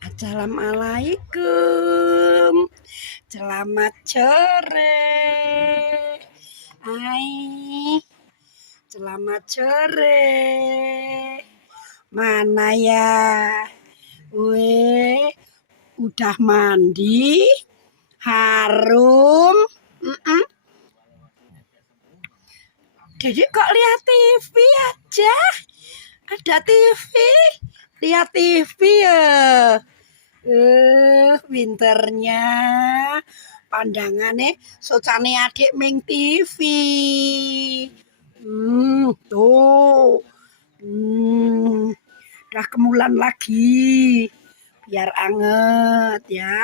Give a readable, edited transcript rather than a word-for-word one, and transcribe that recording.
Assalamualaikum. Selamat sore. Hai. Selamat sore. Mana ya? Weh, udah mandi? Harum? Dedek kok lihat TV aja? Ada TV? Lihat TV ya? Winternya pandangannya socane adik ming TV. Tuh. Udah kemulan lagi. Biar anget ya.